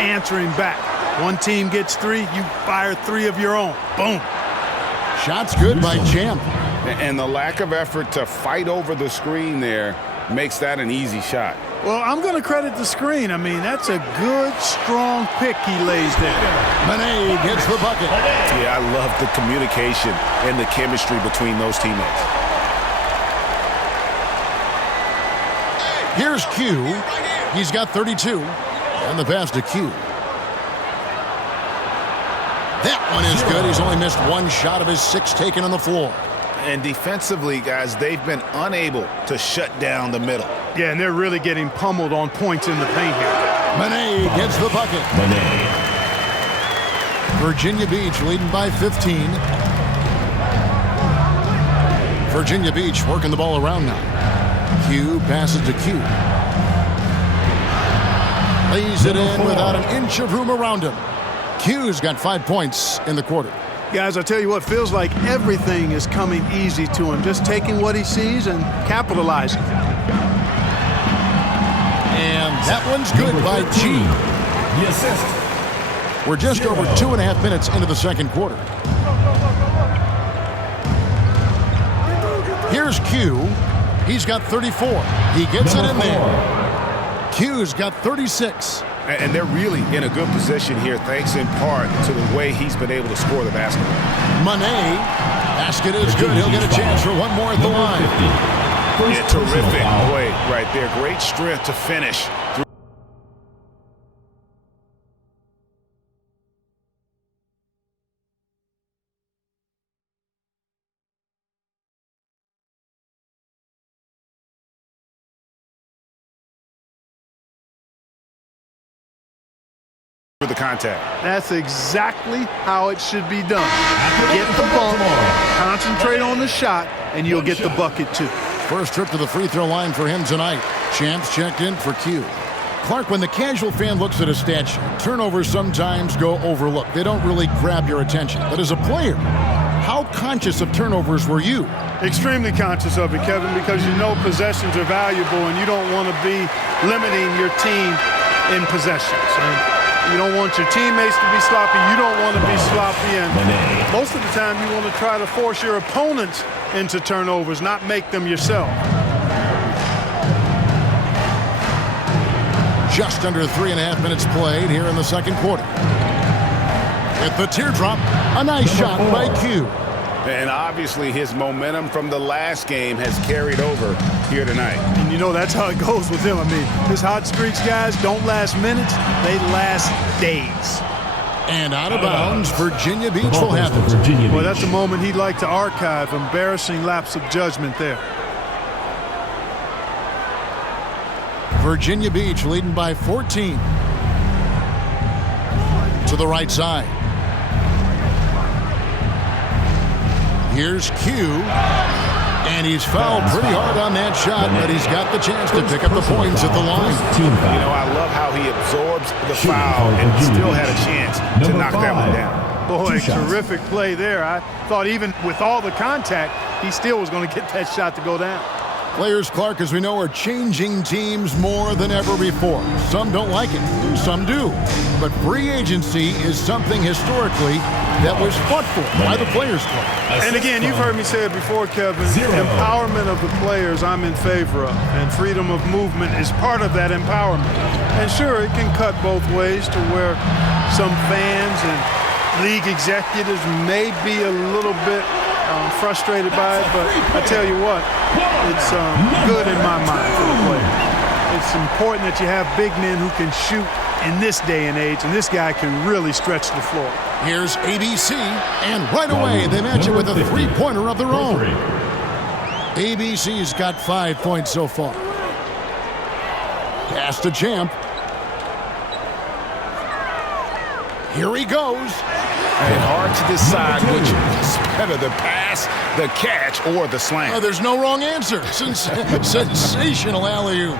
answering back. One team gets 3, you fire 3 of your own. Boom. Shot's good by Champ. And the lack of effort to fight over the screen there makes that an easy shot. Well, I'm going to credit the screen. I mean, that's a good, strong pick he lays there. Manet gets the bucket. Yeah, I love the communication and the chemistry between those teammates. Here's Q. He's got 32. And the pass to Q. That one is good. He's only missed 1 shot of his 6 taken on the floor. And defensively, guys, they've been unable to shut down the middle. Yeah, and they're really getting pummeled on points in the paint here. Manet gets the bucket. Virginia Beach leading by 15. Virginia Beach working the ball around now. Q passes to Q. Lays it in without an inch of room around him. Q's got 5 points in the quarter. Guys, I tell you what, feels like everything is coming easy to him. Just taking what he sees and capitalizing. And that one's good by G. The assist. We're just over 2.5 minutes into the second quarter. Here's Q. He's got 34. He gets it in there. Q's got 36. And they're really in a good position here, thanks in part to the way he's been able to score the basketball. Manet, basket is good. He'll get a chance for one more at the line. Yeah, terrific play right there. Great strength to finish. The contact. That's exactly how it should be done. Get the bump, concentrate on the shot, and you'll get the bucket too. First trip to the free throw line for him tonight. Champs checked in for Q. Clark, when the casual fan looks at a stat sheet, turnovers sometimes go overlooked. They don't really grab your attention. But as a player, how conscious of turnovers were you? Extremely conscious of it, Kevin, because you know possessions are valuable and you don't want to be limiting your team in possessions. And you don't want your teammates to be sloppy. You don't want to be sloppy. And most of the time, you want to try to force your opponents into turnovers, not make them yourself. Just under 3.5 minutes played here in the second quarter. With the teardrop, a nice shot by Q. And obviously his momentum from the last game has carried over here tonight. And you know that's how it goes with him. I mean, his hot streaks, guys, don't last minutes. They last days. And out of bounds, Virginia Beach will have it. Well, that's a moment he'd like to archive. Embarrassing lapse of judgment there. Virginia Beach leading by 14. To the right side. Here's Q. And he's fouled pretty hard on that shot, but he's got the chance to pick up the points at the line. You know, I love how he absorbs the foul and still had a chance to knock that one down. Boy, terrific play there. I thought even with all the contact, he still was going to get that shot to go down. Players, Clark, as we know, are changing teams more than ever before. Some don't like it, some do. But free agency is something historically that was fought for by the Players Club. And again, you've heard me say it before, Kevin, empowerment of the players I'm in favor of, and freedom of movement is part of that empowerment. And sure, it can cut both ways to where some fans and league executives may be a little bit frustrated by it, but I tell you what, it's good in my mind for the players. It's important that you have big men who can shoot in this day and age, and this guy can really stretch the floor. Here's ABC, and right away they match it with a three-pointer of their own. ABC's got 5 points so far. Pass to Champ. Here he goes. And hard to decide which is better, the pass, the catch, or the slam. There's no wrong answer. Sensational alley-oop.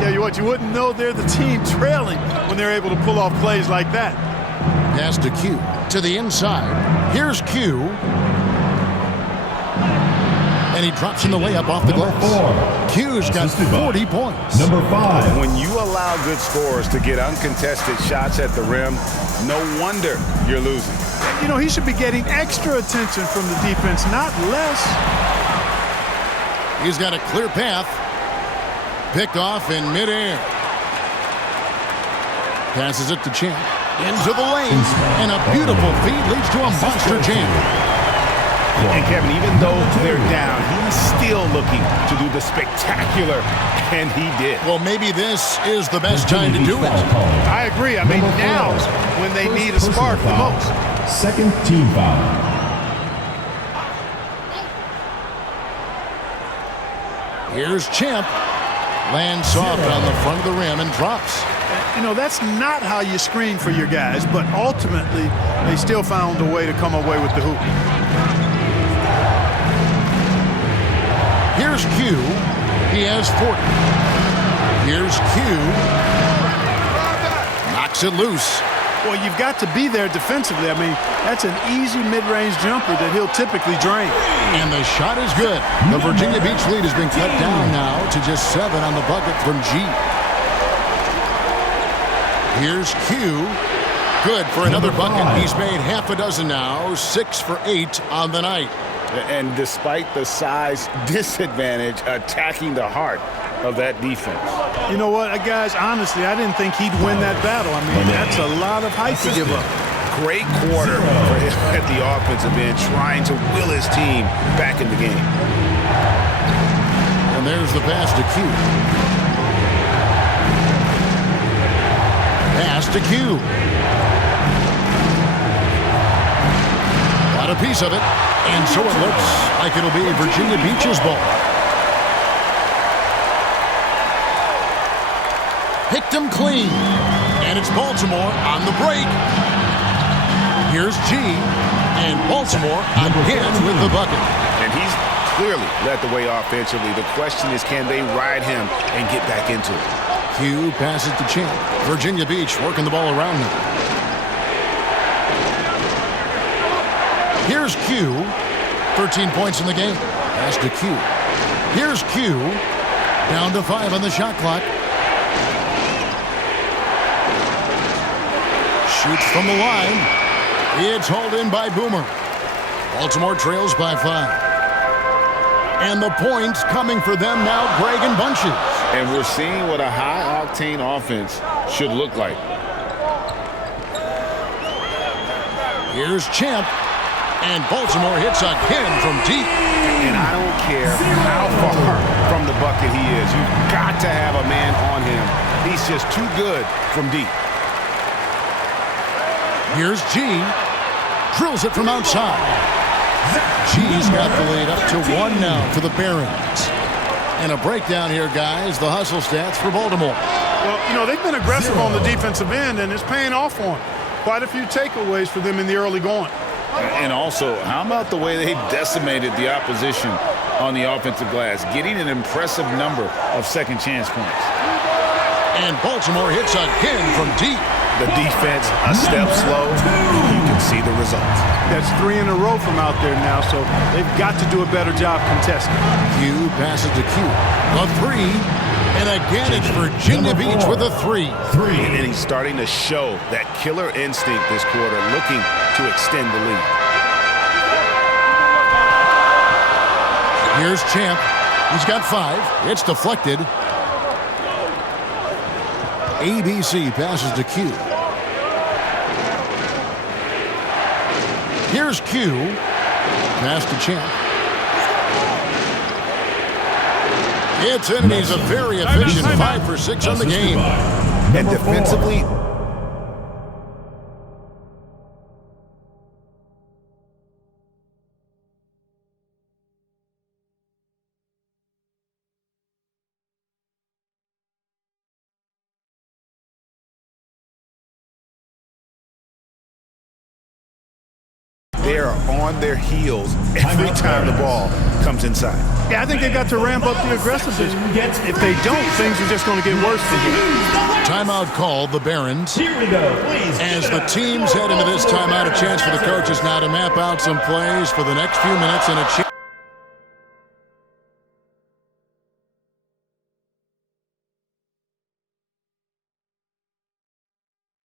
Tell you what, you wouldn't know they're the team trailing when they're able to pull off plays like that. Pass to Q. To the inside. Here's Q. And he drops in the layup off the glass. Q's got 40 points. Number 5. When you allow good scorers to get uncontested shots at the rim, no wonder you're losing. You know, he should be getting extra attention from the defense, not less. He's got a clear path. Picked off in midair. Passes it to Champ. Into the lane. And a beautiful feed leads to a monster jam. And Kevin, even though they're down, he's still looking to do the spectacular, and he did. Well, maybe this is the best time to do it. I agree. I mean, now's when they need a spark the most. Second team foul. Here's Champ. Lands soft on the front of the rim and drops. You know, that's not how you screen for your guys, but ultimately they still found a way to come away with the hoop. Here's Q. He has 40. Here's Q. Knocks it loose. Well, you've got to be there defensively. I mean, that's an easy mid-range jumper that he'll typically drain. And the shot is good. The Virginia Beach lead has been cut down now to just 7 on the bucket from G. Here's Q. Good for another bucket. He's made half a dozen now. 6 for 8 on the night. And despite the size disadvantage, attacking the heart of that defense. You know what, guys, honestly, I didn't think he'd win that battle. I mean, that's a lot of height to give up. Great quarter for him at the offensive end, trying to will his team back in the game. And there's the pass to Q. Pass to Q. Got a piece of it. And so it looks like it'll be Virginia Beach's ball. Picked him clean. And it's Baltimore on the break. Here's G. And Baltimore again with the bucket. And he's clearly led the way offensively. The question is, can they ride him and get back into it? Q passes to Champ. Virginia Beach working the ball around him. Here's Q. 13 points in the game. Pass to Q. Here's Q. Down to 5 on the shot clock. Shoots from the line. It's hauled in by Boomer. Baltimore trails by 5. And the points coming for them now, Greg in bunches. And we're seeing what a high-octane offense should look like. Here's Champ. And Baltimore hits again from deep. And I don't care how far from the bucket he is. You've got to have a man on him. He's just too good from deep. Here's G. Drills it from outside. G's got the lead up to 1 now for the Barons. And a breakdown here, guys. The hustle stats for Baltimore. Well, you know, they've been aggressive on the defensive end, and it's paying off for them. Quite a few takeaways for them in the early going. And also, how about the way they decimated the opposition on the offensive glass, getting an impressive number of second chance points. And Baltimore hits again from deep. The defense a step slow. You can see the results. That's 3 in a row from out there now, so they've got to do a better job contesting. Q passes to Q. A 3. And again, it's Virginia Beach with a 3. And he's starting to show that killer instinct this quarter, looking to extend the lead. Here's Champ. He's got 5. It's deflected. ABC passes to Q. Here's Q. Pass to Champ. It's in, and he's a very efficient 5 for 6 on the game. And defensively, they are on their heels every time the ball comes inside. Yeah, I think they've got to ramp up the aggressiveness. If they don't, things are just going to get worse for you. Timeout called, the Barons. Here we go, please. As the teams head into this timeout, a chance for the coaches now to map out some plays for the next few minutes and a chance